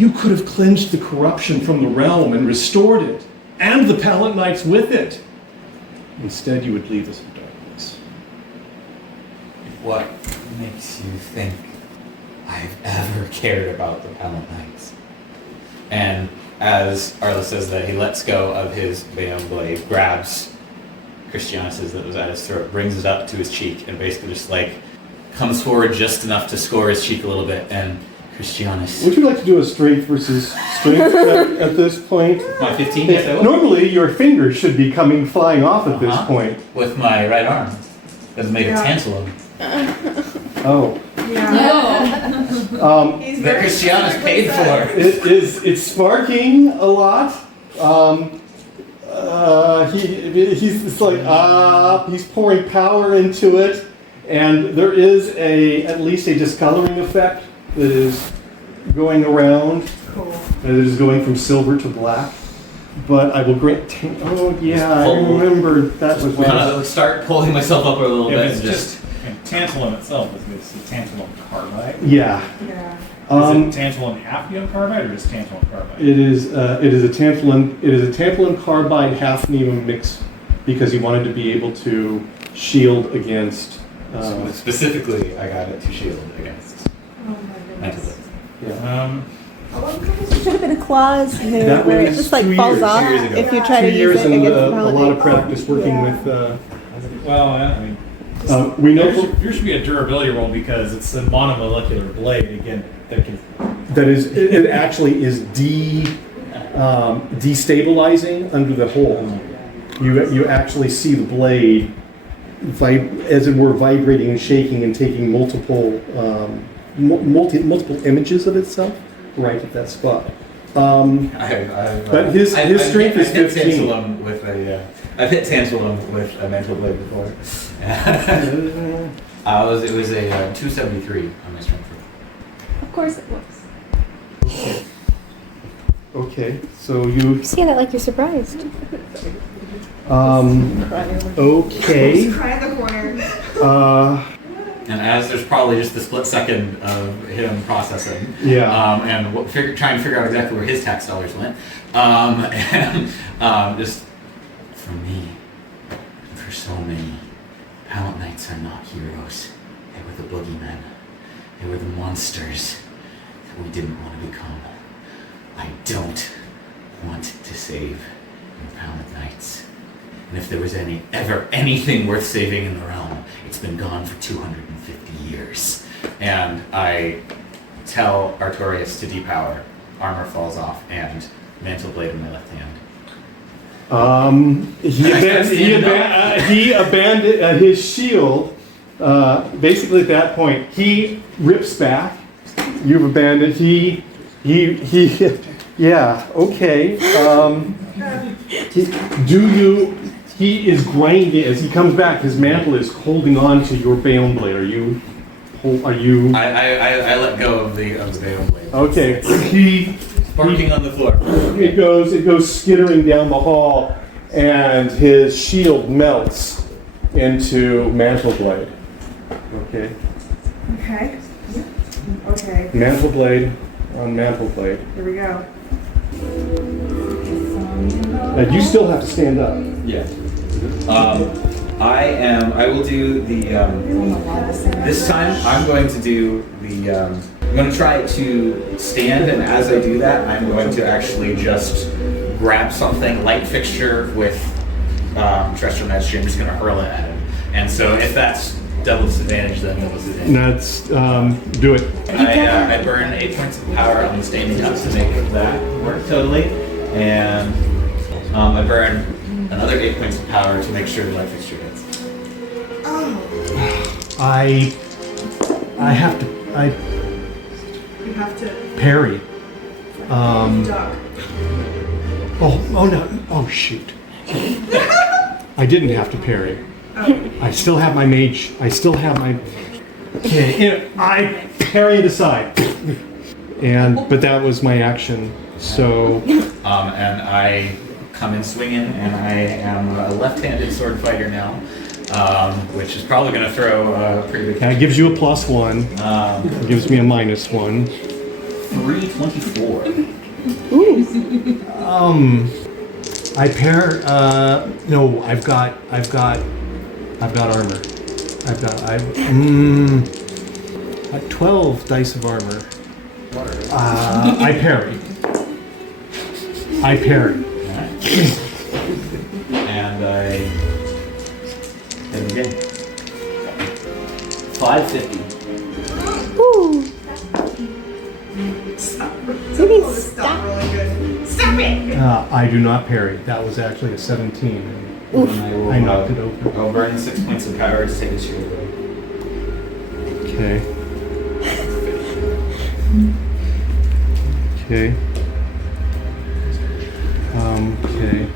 You could have cleansed the corruption from the realm and restored it, and the Pallet Knights with it. Instead, you would leave us in darkness. What makes you think I've ever cared about the Pallet Knights? And as Arla says that, he lets go of his Bayon blade, grabs Christianus's that was at his throat, brings it up to his cheek, and basically just like comes forward just enough to score his cheek a little bit. And Christianus. Would you like to do a strength versus strength check at this point? My 15? Yes, I will. Normally, your fingers should be coming flying off at this point. With my right arm. Doesn't make a tantalum. Oh. Yeah. That Christianus paid for. It's sparking a lot. He's pouring power into it, and there is at least a discoloring effect that is going around. Cool. And it is going from silver to black. But I will grant. I remember that was. Start pulling myself up a little bit. It's just tantalum itself. Is it tantalum carbide? Yeah. Yeah. Is it tantalum hafnium carbide or is tantalum carbide? It is a tantalum carbide hafnium mix because he wanted to be able to shield against. Specifically, I got it to shield against. Oh my goodness. Yeah. There should have been a clause in there That where it was just like 2 falls years, off 2 years ago. if you try 2 to use years it and against a the Pallet lot of Knight. practice working Yeah. with. Well, I mean, We know there should be a durability roll because it's a monomolecular blade again that can. that it actually is destabilizing under the hole. You actually see the blade, as it were, vibrating and shaking and taking multiple images of itself right at that spot. But his strength is 15. I've hit tantalum with a mental blade before. It was a 273 on my strength roll. Of course it was. Okay, so you. Say that like you're surprised. Okay. Cry in the corner. And as there's probably just the split second of him processing, and trying to figure out exactly where his tax dollars went, just for me, and for so many, Pallet Knights are not heroes. They were the boogeymen. They were the monsters that we didn't want to become. I don't want to save your Pallet Knights. And if there was ever anything worth saving in the realm, it's been gone for 250 years. And I tell Artorias to depower. Armor falls off, and mantle blade in my left hand. He abandoned his shield. Basically, at that point, he rips back. You've abandoned. Yeah. Okay. He is grinding as he comes back. His mantle is holding on to your Bayon blade. Are you? I let go of the Bayon blade. Okay. Barking on the floor. It goes skittering down the hall, and his shield melts into mantle blade. Okay. Okay. Okay. Mantle blade on mantle blade. Here we go. And you still have to stand up. Yeah. I will do the, this time I'm going to do the, I'm going to try to stand, and as I do that, I'm going to actually just grab something, light fixture with terrestrial magic, I'm just going to hurl it at him. And so if that's double disadvantage, then double disadvantage. That's, do it. I burn 8 points of power on the standing up to make that work totally, and I burn another 8 points of power to make sure the light fixture hits. Oh. I have to, You have to parry. duck. Oh no, oh shoot. I didn't have to parry. Oh. I still have my mage, okay, I parry it aside. But that was my action, so. And I come in swinging, and I am a left-handed sword fighter now, which is probably going to throw a pretty big. That gives you a +1. It gives me a -1. 3, 24. I pair. No, I've got armor. I've 12 dice of armor. I parry. Alright. And I hit him again. 550. Ooh. Stop. You mean Stop really good. Stop it! I do not parry. That was actually a 17. And I will, I knocked it over. I'll burn 6 points of power to take his shield away. Okay. Okay. Okay.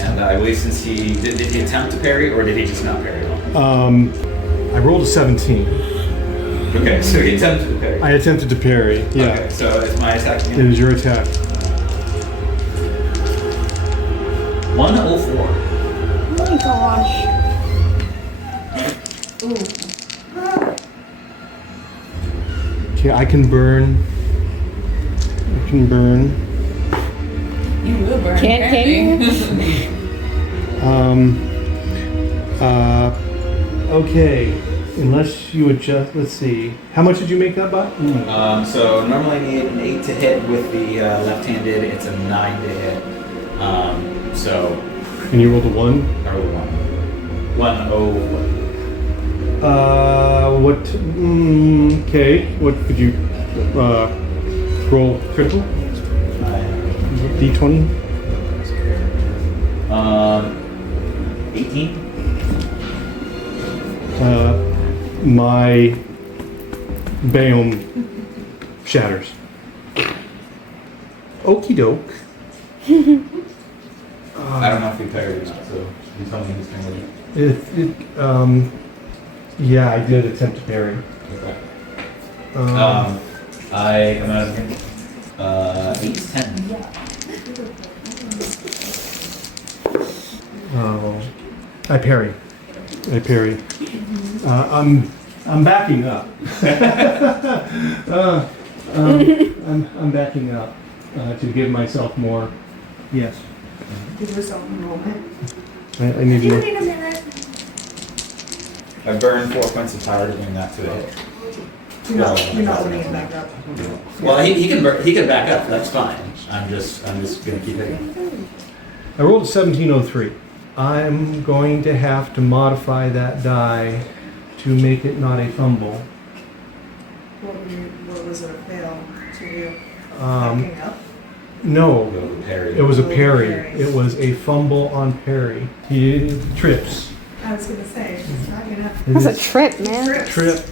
And I believe since did he attempt to parry or did he just not parry at all? I rolled a 17. Okay, so he attempted to parry. I attempted to parry. Yeah. Okay, so it's my attack It again. is your attack. 104. Oh my gosh. Okay, I can burn. You will burn. Can you? Okay. Unless you adjust, let's see. How much did you make that by? So normally I need an 8 to hit with the left-handed. It's a 9 to hit. So And you rolled a 1? I rolled 1. 101. What? Okay. What could you roll? Critical? D20? 18. My biome shatters. Okie doke. I don't know if he parried or not, so you tell me who's going to Yeah, I did attempt to parry. Okay. Um, I am asking 8 to 10. Oh, I parry. I'm backing up. I'm backing up to give myself more. Yes, Give yourself a moment. I need You more. need a minute. I burned 4 points of power to bring that to a hit. You're not letting it back up. Well, he can back up. That's fine. I'm just gonna keep hitting. I rolled a 1703. I'm going to have to modify that die to make it not a fumble. What was it a fail to do? Um, Backing up? no, Go to parry. it was a parry. Parry. It was a fumble on parry. He trips. I was gonna say, it's not gonna. It That's a is trip, man. Trips. trip.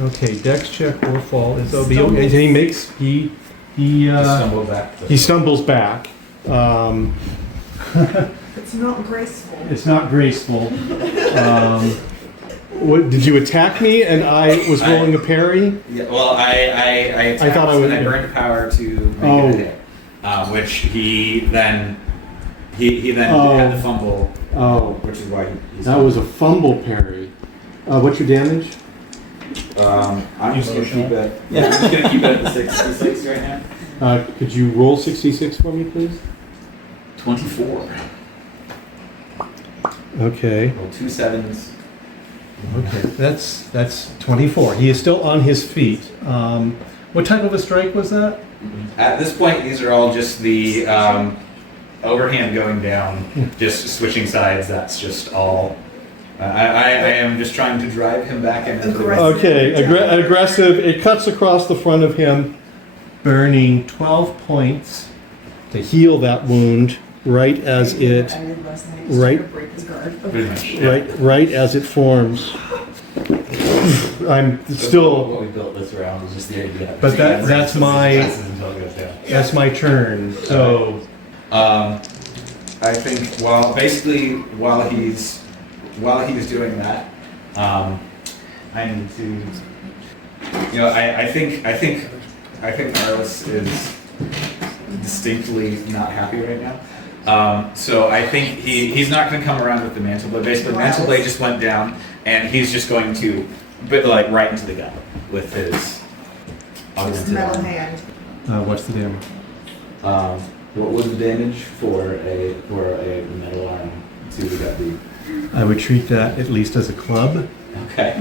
Okay, dex check or fall is OB. Stumbles. And he makes he Stumble back. he stumbles back. It's not graceful. It's not graceful. What did you attack me and I was rolling a parry? Yeah, well, I attacked thought I would- and I burned power to make it a hit, which he then had the fumble, Oh, which is why he's that was a fumble parry. What's your damage? I'm just gonna keep it. Yeah, I'm just gonna keep it at the 66 right now. Could you roll 66 for me, please? 24. Okay. Roll 2 7s. Okay, that's 24. He is still on his feet. What type of a strike was that? At this point, these are all just the overhand going down, just switching sides. That's just all. I am just trying to drive him back into the Aggressive. Okay, aggressive. It cuts across the front of him, burning 12 points to heal that wound right as it I did last night. right- To break his guard. Pretty much. Yeah. right as it forms. I'm What still. we built this round was just the idea. But that's my- Until it goes down. That's my turn. So I think while he's doing that, I need to. I think Arliss is distinctly not happy right now. So I think he's not going to come around with the mantle blade. Basically, the mantle blade just went down, and he's just going to, right into the gut with his Just metal hand. What's the damage? What was the damage for a metal arm to the gut beat? I would treat that at least as a club. Okay.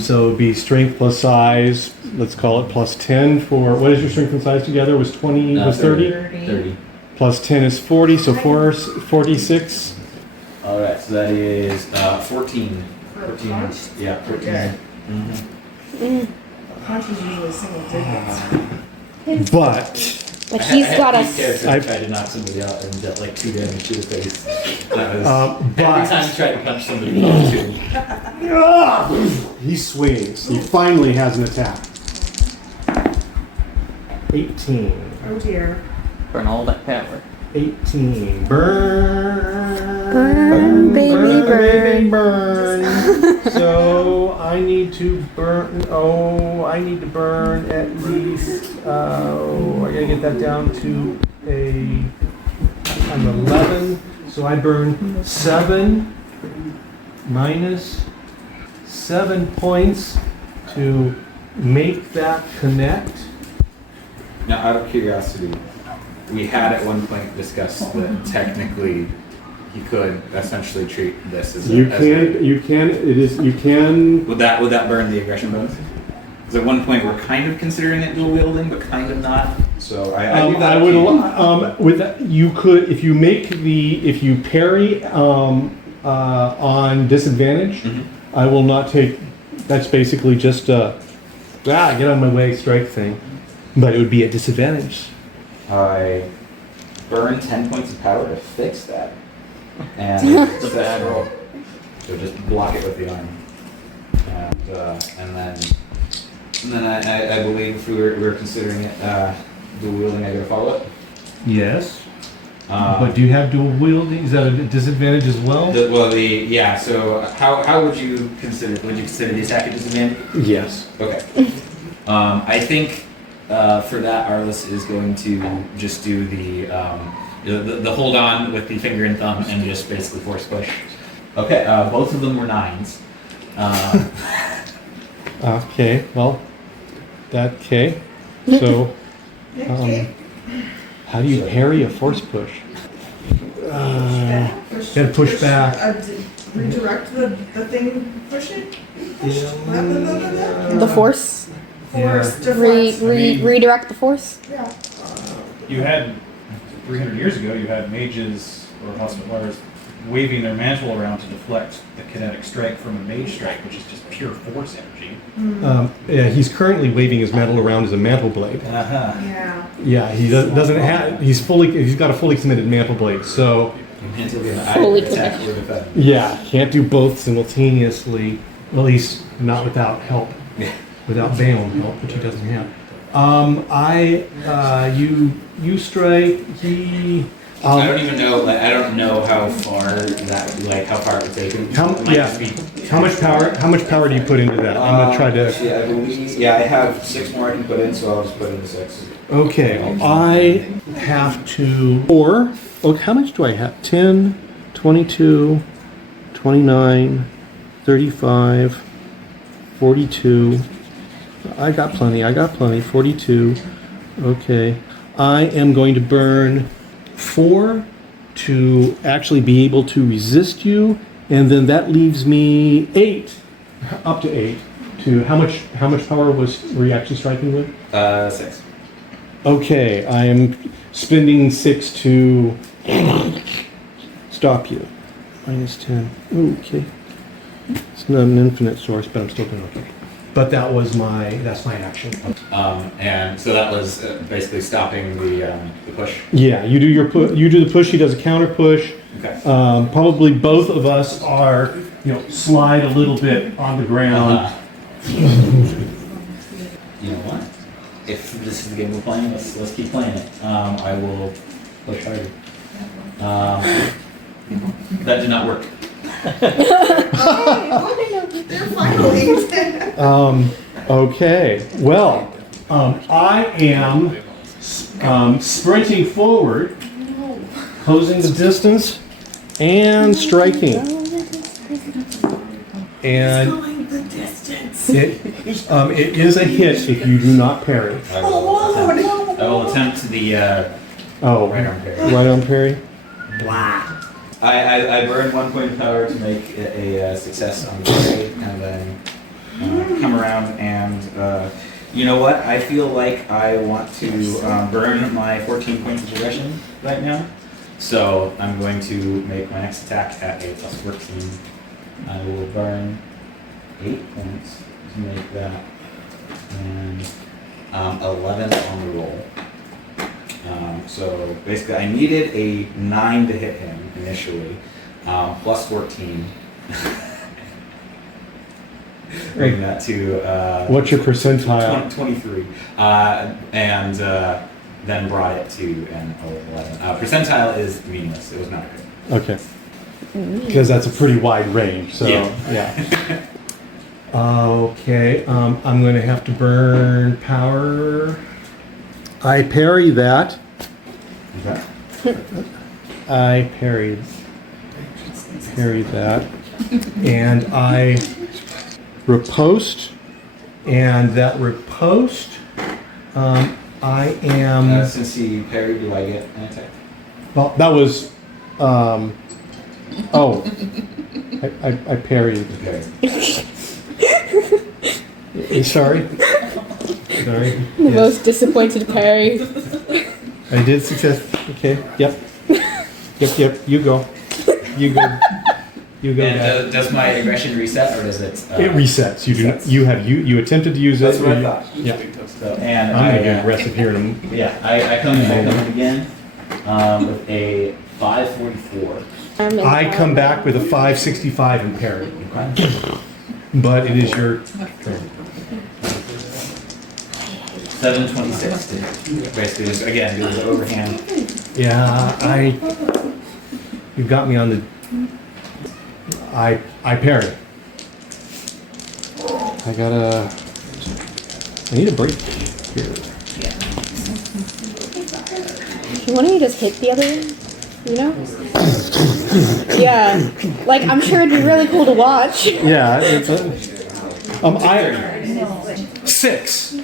So it would be strength plus size. Let's call it plus 10 for, what is your strength and size together? Was 20, was 30? 30. Plus 10 is 40, so 46. All right, so that is 14. For a 14. punch? Yeah, 14. Good. Mm-hmm. Punch is usually single digits. But he's got a character I've- tried to knock somebody out and dealt like 2 damage to the face. That was, every but time you try to punch somebody, you go 2. he swings. He finally has an attack. 18. Oh dear. Burn all that power. 18. Burn. Burn, baby, burn. So I need to burn. Oh, I need to burn at least. I gotta get that down to I'm 11. So I burn 7 minus 7 points to make that connect. Now, out of curiosity, we had at one point discussed that technically you could essentially treat this as You a, can. Would that burn the aggression bonus? Because at one point we're kind of considering it dual wielding, but kind of not. So I leave that I up would to you. with that, you could if you parry on disadvantage. Mm-hmm. I will not take. That's basically just get on my way strike thing, but it would be a disadvantage. I burn 10 points of power to fix that, and it's a bad roll. So just block it with the arm, and then I believe if we were considering it dual wielding, I get a follow up. Yes. But do you have dual wielding? Is that a disadvantage as well? So how would you consider? Would you consider the attack a disadvantage? Yes. Okay. I think for that, Arliss is going to just do the hold on with the finger and thumb and just basically force push. Okay. Both of them were 9s. Okay. Well, okay. So, how do you parry a force push? Gotta push back. Redirect the thing, push it. The force. Force deflect. Redirect the force. Yeah. You had 300 years ago. You had mages or hospitalers waving their mantle around to deflect the kinetic strike from a mage strike, which is just pure force energy. Yeah, he's currently waving his mantle around as a mantle blade. Uh-huh. Yeah. Yeah, he doesn't have. He's got a fully committed mantle blade. So Fully attack committed. or defend. yeah, can't do both simultaneously. At least not without help. Yeah. Without Balaam help, which he doesn't have. You strike. He. I don't even know. I don't know how far how far it would take him. How much power do you put into that? I'm gonna try to. I believe. Yeah, I have 6 more I can put in, so I'll just put in the 6. Okay, I have to. Or. Okay, how much do I have? 10, 22, 29, 35, 42. I got plenty. 42. Okay. I am going to burn 4 to actually be able to resist you, and then that leaves me 8, up to 8. To how much power were you actually striking with? 6. Okay, I am spending 6 to stop you. Minus 10. Okay. It's not an infinite source, but I'm still doing okay. But that's my action. And so that was basically stopping the push. Yeah, you do the push. He does a counter push. Okay. Probably both of us are, slide a little bit on the ground. You know what? If this is the game we're playing, let's keep playing it. I will push harder. That did not work. They're finally. Okay. Well, I am sprinting forward, closing the distance, and striking. And Going the distance. It is a hit if you do not parry. I will attempt the Oh, right arm parry. right arm parry. I burn 1 point of power to make a success on the parry, and then come around and you know what? I feel like I want to burn my 14 points of aggression right now. So I'm going to make my next attack at a plus 14. I will burn 8 points to make that, and 11 on the roll. So basically, I needed a 9 to hit him initially, plus 14. Bring that to What's your percentile? 23, and then brought it to an 11. Percentile is meaningless. It was not good. Okay. Because that's a pretty wide range. So Yeah. Okay. I'm going to have to burn power. I parry that. Okay. I parried that, and I riposte, and that riposte, I am. Since he parried, do I get an attack? Well, that was. I parried. Okay. Sorry. The most disappointed parry. I did success. Okay. Yep. You go. You go. And does my aggression reset, or does it? It resets. You do. Resets. You attempted to use That's it. what I thought. Yeah. So, and I'm gonna get aggressive here in a minute. Yeah, I come in again with a 544. I come back with a 565 and parry. But it is your turn. 726 to basically just again do the overhand. Yeah, you got me on the. I parry. I need a break here. Why don't you just hit the other one? You know? Yeah. Like, I'm sure it'd be really cool to watch. Yeah, it's a. 6.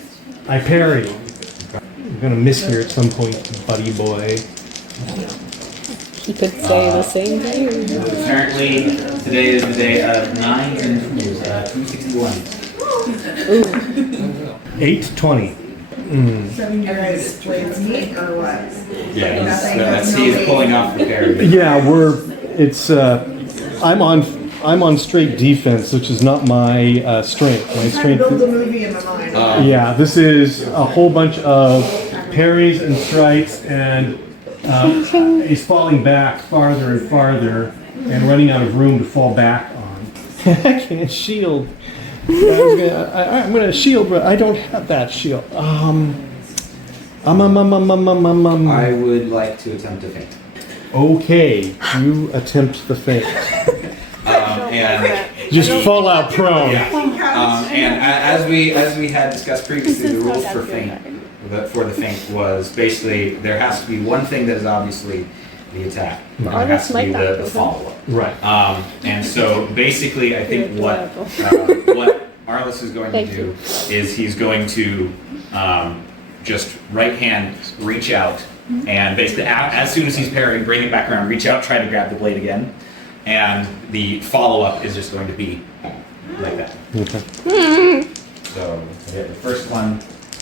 I parry. I'm gonna miss here at some point, buddy boy. He could say the same to you. Apparently, today is the day of 9s and 2s, 261. 820. Everybody's plays meat or what? Yeah, he's pulling off the parry. Yeah, I'm on straight defense, which is not my strength. My I'm trying to strength. build the movie in my mind. Yeah, this is a whole bunch of parries and strikes, and he's falling back farther and farther, and running out of room to fall back on. I can't shield. I'm gonna shield, but I don't have that shield. I would like to attempt to feint. Okay, you attempt the feint. And Just fall out prone. and as we had discussed previously, the rules for feint was basically there has to be one thing that is obviously the attack, and there has to be the follow-up. Right. And so basically, I think what Arliss is going to do is he's going to just right hand reach out, and basically as soon as he's parrying, bring it back around, reach out, try to grab the blade again, and the follow-up is just going to be like that. Okay. So I hit the first one,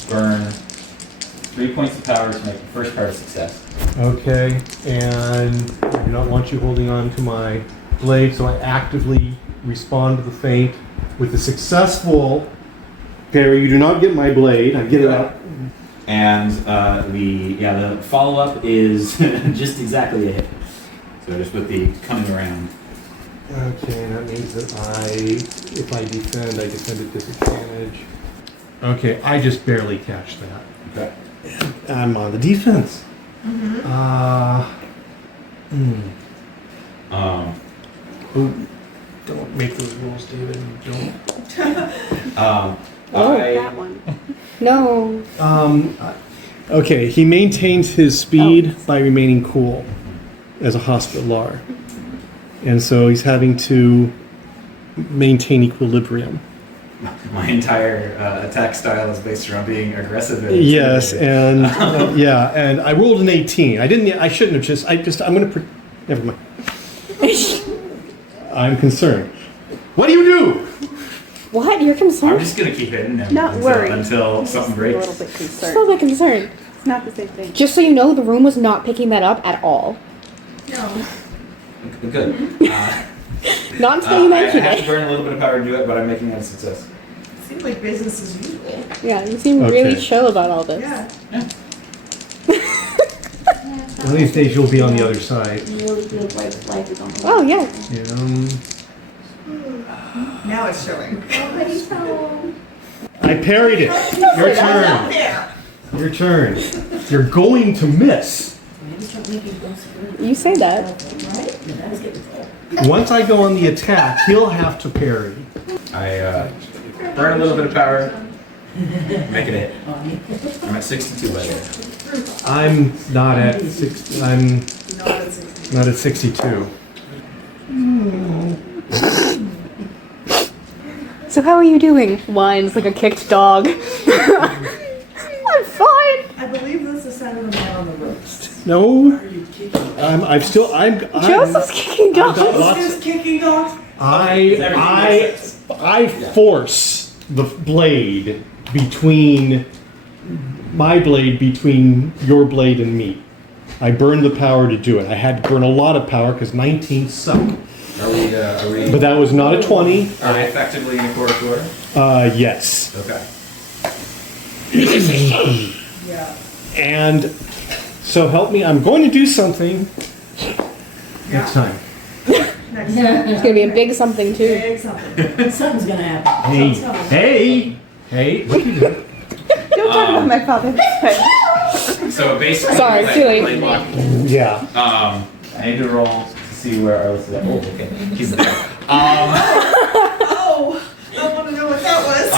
burn 3 points of power to make the first part a success. Okay, and I do not want you holding on to my blade, so I actively respond to the feint with a successful parry. You do not get my blade. I get it out. And the follow-up is just exactly a hit. So just with the coming around. Okay, that means that if I defend at disadvantage. Okay, I just barely catch that. Okay. I'm on the defense. Ooh, don't make those rules, David. Don't. That one. No. Okay, he maintains his speed by remaining cool as a hospitaler. And so he's having to maintain equilibrium. my entire attack style is based around being aggressive. And Yes, intimidating. and yeah, and I rolled an 18. I shouldn't have just. I'm gonna. Never mind. I'm concerned. What do you do? What? You're I'm concerned? just gonna keep hitting him Not worried. until something A little breaks. bit concerned. Still not concerned. It's not the same thing. Just so you know, the room was not picking that up at all. No. Good. Not until you I mentioned have to it. burn a little bit of power to do it, but I'm making it a success. Seems like business as usual. Yeah, you seem really Okay. chill about all this. Yeah. One of these days you'll be on the other side. Oh, yeah. Now it's showing. I parried it. Your turn. There. Your turn. You're going to miss. You say that. Once I go on the attack, he'll have to parry. I burn a little bit of power, make it hit. I'm at 62 by the way. I'm not at 6. I'm Not at 60. not at 62. So how are you doing? Whines like a kicked dog. I'm fine. I believe this is the sound of the man on the roast. No. I'm Joseph's kicking I've got dogs. lots. Kicking dogs. I force the blade between my blade between your blade and me. I burn the power to do it. I had to burn a lot of power because 19 suck. Are we But that was not a 20. are we effectively in a quarter? Yes. Okay. Yeah. And so help me. I'm going to do something next time. Next time. It's gonna be a big something too. Big something. Something's gonna happen. Hey, Something's hey, what are you doing? Don't talk about my father this time. So basically, Sorry, like, too late. blade lock. Yeah. I need to roll to see where Arliss is at. Oh, okay. He's there. Oh, I want to know what that was.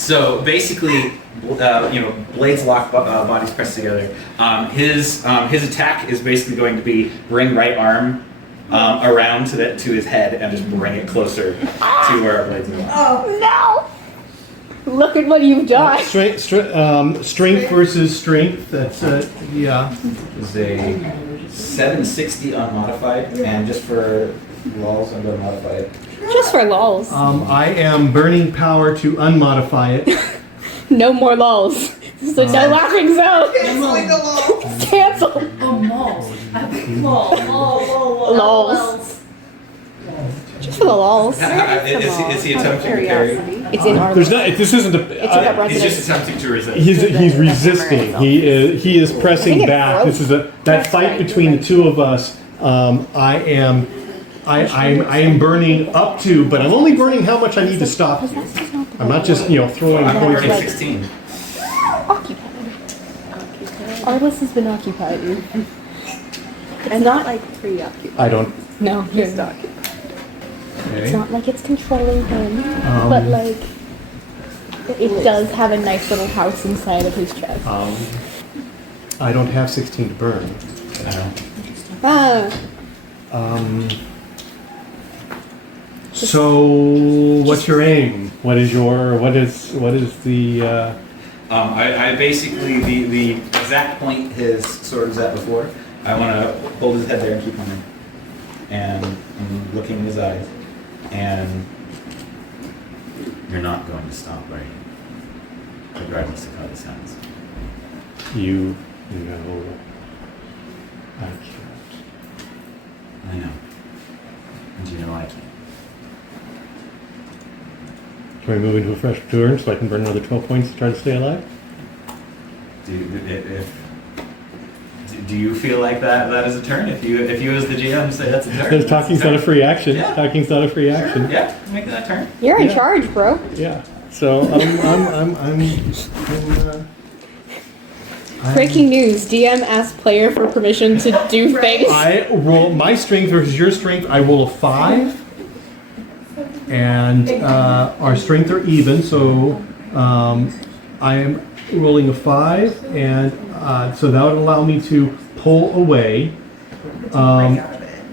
So basically, blades lock, bodies pressed together. His attack is basically going to be bring right arm around to his head and just bring it closer to where our blades are. Oh, No! Look at what you've done. Strength versus strength. That's yeah. It's a 760 unmodified, and just for lols, I'm going to modify it. Just for lols. I am burning power to unmodify it. No more lols. This is a no laughing zone. canceling the law. Cancel. Oh, malls. Lols. Just for the lols. Is he attempting to parry? It's in our There's not. This isn't It's a. about He's just residence. attempting to resist. He's resisting. He is pressing it back. broke. This is that fight between the two of us. I am burning up to, but I'm only burning how much I need to stop you. I'm not just throwing I'm points. already like- 16. Occupied. Arliss has been occupied. And not like preoccupied. I don't. No, Just occupied. it's Okay. not like it's controlling him, but like it does have a nice little house inside of his chest. I don't have 16 to burn. I know. Ah, So what's your aim? What is the? I basically the exact point his sword was at before. I want to hold his head there and keep hunting, and I'm looking in his eyes, and you're not going to stop, right? Regardless of how this sounds. You know, I can't. I know, and you know I can't. Can we move into a fresh turn so I can burn another 12 points to try to stay alive? Do you feel like that is a turn? If you as the GM say that's a turn. Because talking's not a free action. Yeah. Talking's not a free action. Yeah, make that turn. you're in Yeah. charge, bro. Yeah. So I'm Breaking news: DM asked player for permission to do things. I roll my strength versus your strength. I roll a 5, and our strength are even. So I am rolling a 5, and so that would allow me to pull away. Break out of it.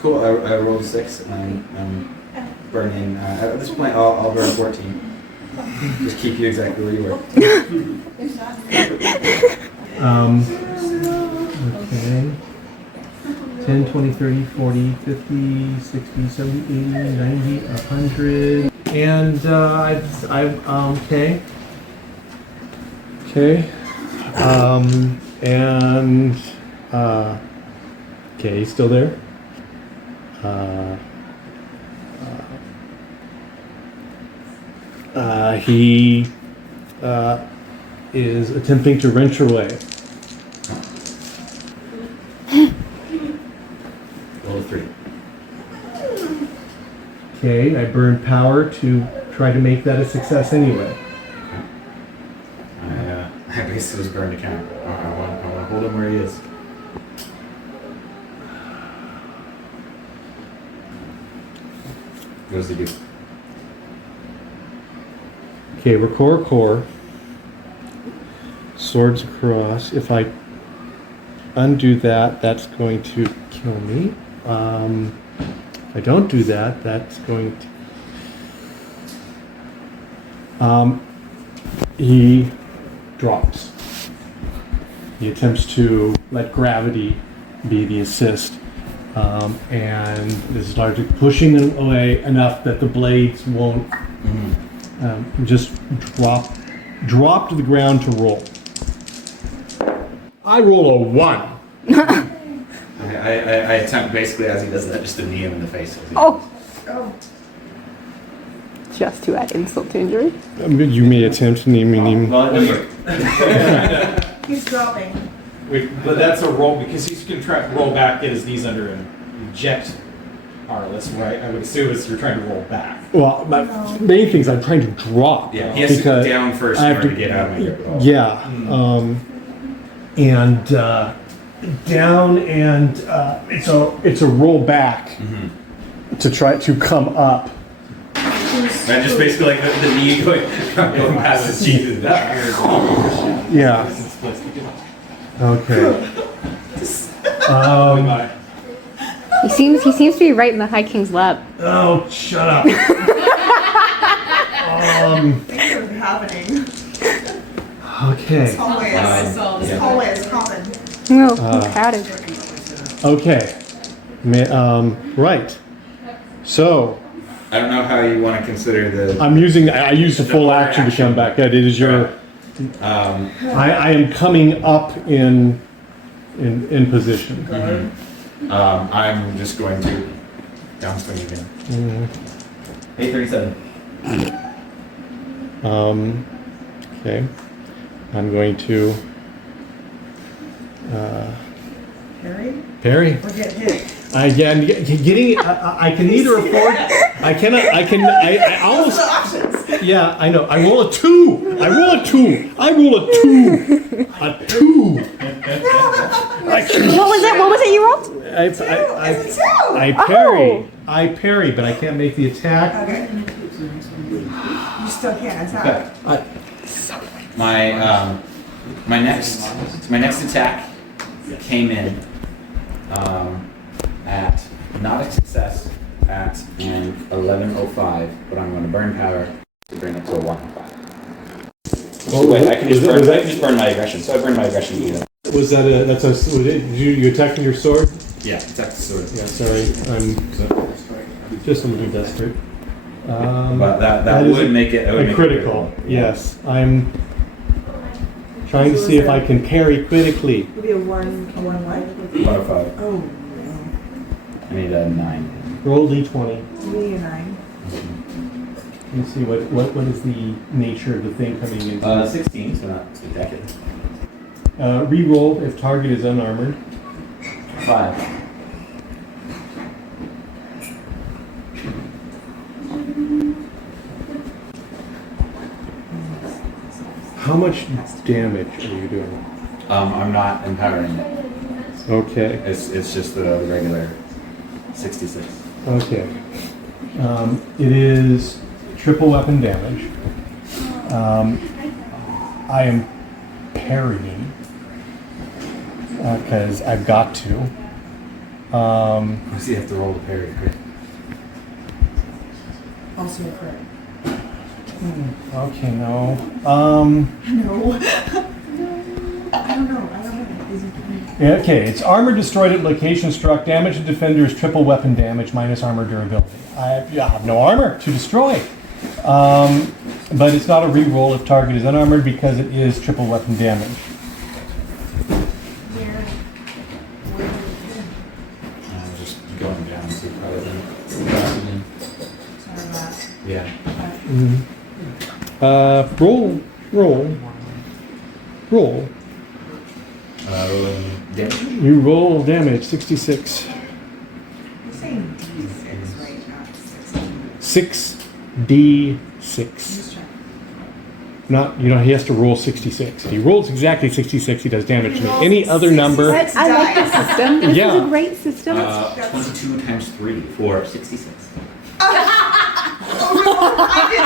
Cool. I rolled 6, and I'm burning. At this point, I'll burn 14. Just keep you exactly where you were. Okay. 10, 20, 30, 40, 50, 60, 70, 80, 90, 100. And okay. Okay. And okay, he's still there. He is attempting to wrench away. Roll a 3. Okay, I burn power to try to make that a success anyway. I basically just burned a count. I want to hold him where he is. What does he do? Okay, we're core. Swords across. If I undo that, that's going to kill me. If I don't do that, that's going to... he drops. He attempts to let gravity be the assist. And this is largely pushing them away enough that the blades won't just drop to the ground to roll. I roll a 1. I attempt basically as he does that just to knee him in the face. Oh, Oh, just to add insult to injury. You may attempt to name me. Well, it worked. he's dropping. But that's a roll because he's going to try to roll back, get his knees under and eject Arliss, right? I would assume you're trying to roll back. Well, my main thing is I'm trying to drop. Yeah, he has to because go down first I in have order to get out of my grip. Yeah. And down and it's a roll back to try to come up. And just basically like the knee going past his cheek. Yeah. Okay. He seems to be right in the High King's lap. Oh, shut up. Things are happening. Okay. This hallway is common. No, crowded. Okay. Right. So I don't know how you want to consider the. I use the full action to come back. It is your. I am coming up in position. I'm just going to downswing again. 837. Okay. I'm going to parry. Or get hit. I can neither afford. I almost. The options. Yeah, I know. I roll a 2. I roll a 2. A 2. What was it you rolled? I parry. I parry, but I can't make the attack. Okay. You still can't attack. My next attack came in at not a success at an 11:05, but I'm going to burn power to bring it to a 1:05. Oh, Wait, I can just burn my aggression. So I burned my aggression either. Was that you attacking your sword? Yeah, attack the sword. Yeah, sorry. I'm just a little desperate. But that is would make it a critical. Yes, I'm trying to see if I can parry critically. It'll be a one what? 1:05. Oh, no. I need a 9. Roll d20. You need a 9. Let me see what is the nature of the thing coming in. 16, so not spectacular. Reroll if target is unarmored. 5. How much damage are you doing? I'm not empowering it. Okay. It's just the regular 66. Okay. It is triple weapon damage. I am parrying because I've got to. What does he have to roll to parry? Also a crit. Okay, no. No. I don't know. Is it Yeah, okay, it's armor destroyed at location struck. Damage to defender is triple weapon damage minus armor durability. I have no armor to destroy. But it's not a reroll if target is unarmored because it is triple weapon damage. where Just going down to rather than crossing sorry about in. Yeah. Roll. Rolling damage. You roll damage, 66. You're saying D6, right? Not 16. 6d6. Not, he has to roll 66. If he rolls exactly 66, he does damage to me. Any other number. I like the system. This Yeah. is a great system. 22 times 3 for 66. I did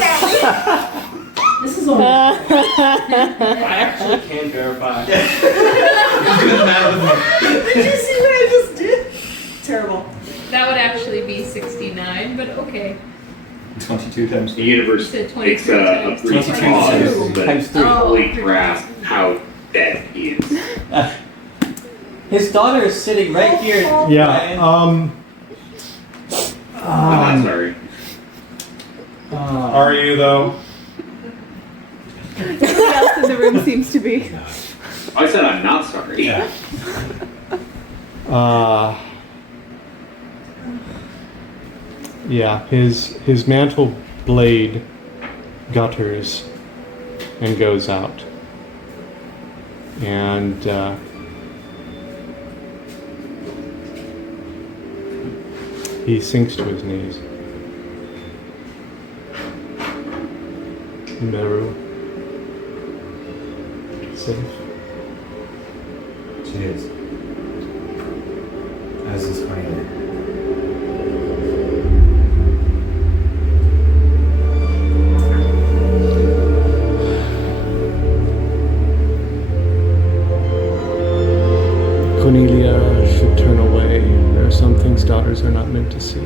that. This is only. I actually can verify. Did you see what I just did? Terrible. That would actually be 69, but okay. 22 times The 3. universe You said takes 22 a times brief three. pause, but Times 3. fully grasp how dead he is. His daughter is sitting right here. Yeah, Ryan. I'm not sorry. Are you though? Everybody else in the room seems to be. I said I'm not sorry. Yeah. Yeah, his mantle blade gutters and goes out. And he sinks to his knees. Meru. Safe. She is. As is Cornelia. Cornelia should turn away. There are some things daughters are not meant to see.